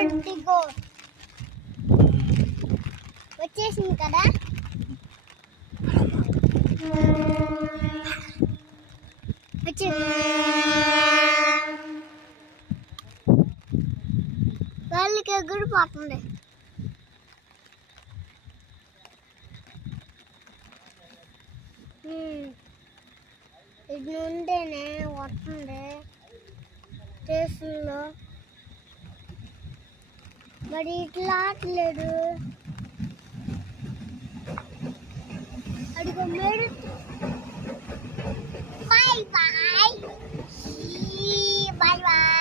ఇదిగో వచ్చేసింది కదా. వాళ్ళకి ఎగురిపోతుంది. ఇది నుండేనే వస్తుంది స్టేషన్లో, మరి ఇట్లా ఆటలేదు. అడిగో మేడు. Bye bye bye bye.